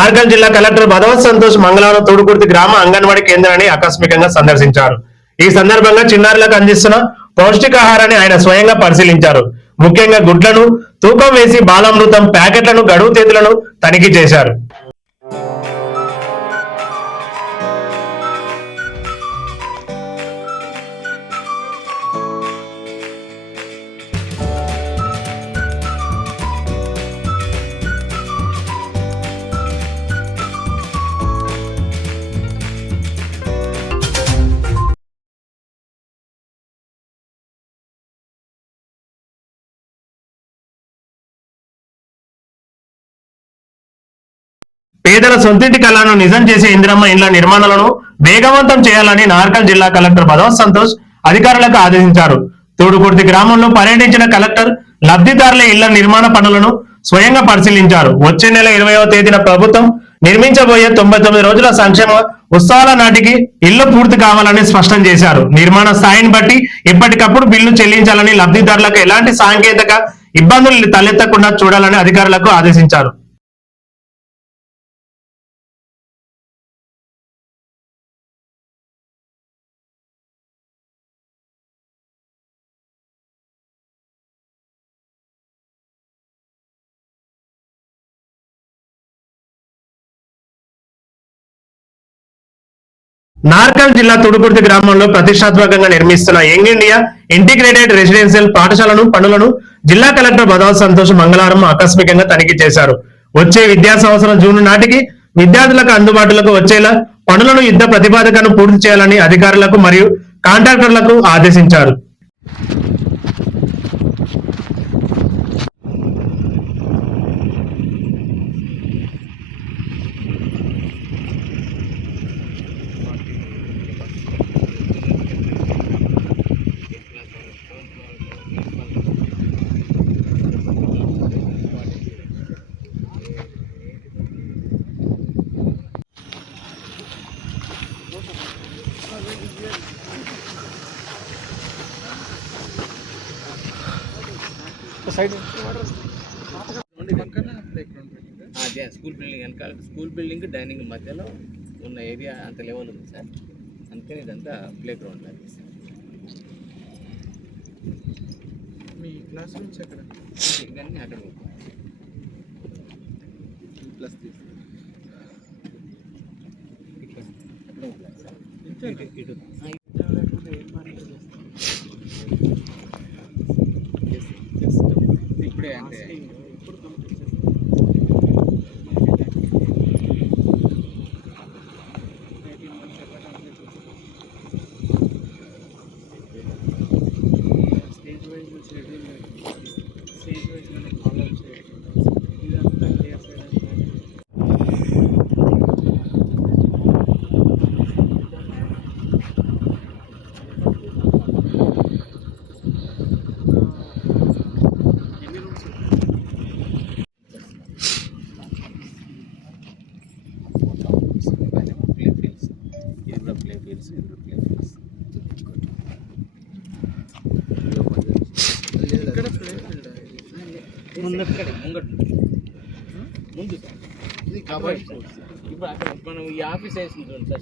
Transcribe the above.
నార్కల్ జిల్లా కలెక్టర్ భగవత్ సంతోష్ మంగళవారం తోడుకుర్తి గ్రామ అంగన్వాడీ కేంద్రాన్ని ఆకస్మికంగా సందర్శించారు. ఈ సందర్భంగా చిన్నారులకు అందిస్తున్న పౌష్టికాహారాన్ని ఆయన స్వయంగా పరిశీలించారు. ముఖ్యంగా గుడ్లను తూకం వేసి బాలామృతం ప్యాకెట్లను గడువు తేదీలను తనిఖీ చేశారు. పేదల సొంతింటి కళను నిజం చేసే ఇందిరమ్మ ఇండ్ల నిర్మాణాలను వేగవంతం చేయాలని నార్కల్ జిల్లా కలెక్టర్ భగవత్ సంతోష్ అధికారులకు ఆదేశించారు. తోడుకుర్తి గ్రామంలో పర్యటించిన కలెక్టర్ లబ్ధిదారుల ఇళ్ల నిర్మాణ పనులను స్వయంగా పరిశీలించారు. వచ్చే నెల 20వ తేదీన ప్రభుత్వం నిర్మించబోయే 99 రోజుల సంక్షేమ ఉత్సవాల నాటికి ఇళ్లు పూర్తి కావాలని స్పష్టం చేశారు. నిర్మాణ స్థాయిని బట్టి ఎప్పటికప్పుడు బిల్లు చెల్లించాలని, లబ్ధిదారులకు ఎలాంటి సాంకేతిక ఇబ్బందులు తలెత్తకుండా చూడాలని అధికారులకు ఆదేశించారు. నార్కల్ జిల్లా తుడుకుర్తి గ్రామంలో ప్రతిష్టాత్మకంగా నిర్మిస్తున్న యంగ్ ఇండియా ఇంటిగ్రేటెడ్ రెసిడెన్షియల్ పాఠశాలను పనులను జిల్లా కలెక్టర్ భగవత్ సంతోష్ మంగళవారం ఆకస్మికంగా తనిఖీ చేశారు. వచ్చే విద్యా సంవత్సరం జూన్ నాటికి విద్యార్థులకు అందుబాటులోకి వచ్చేలా పనులను యుద్ధ ప్రతిపాదకను పూర్తి చేయాలని అధికారులకు మరియు కాంట్రాక్టర్లకు ఆదేశించారు. స్కూల్ బిల్డింగ్ వెనకాల స్కూల్ బిల్డింగ్ డైనింగ్ మధ్యలో ఉన్న ఏరియా అంత లెవెల్ ఉంది సార్. అందుకని ఇదంతా ప్లే గ్రౌండ్ లాగా సార్. మీ క్లాస్ రూమ్స్ ఎక్కడ? ఇవన్నీ అక్కడ ప్లస్ ఇప్పుడే అంటే ముందు ఇప్పుడు అక్కడ మనం ఈ ఆఫీస్ వేసింది సార్.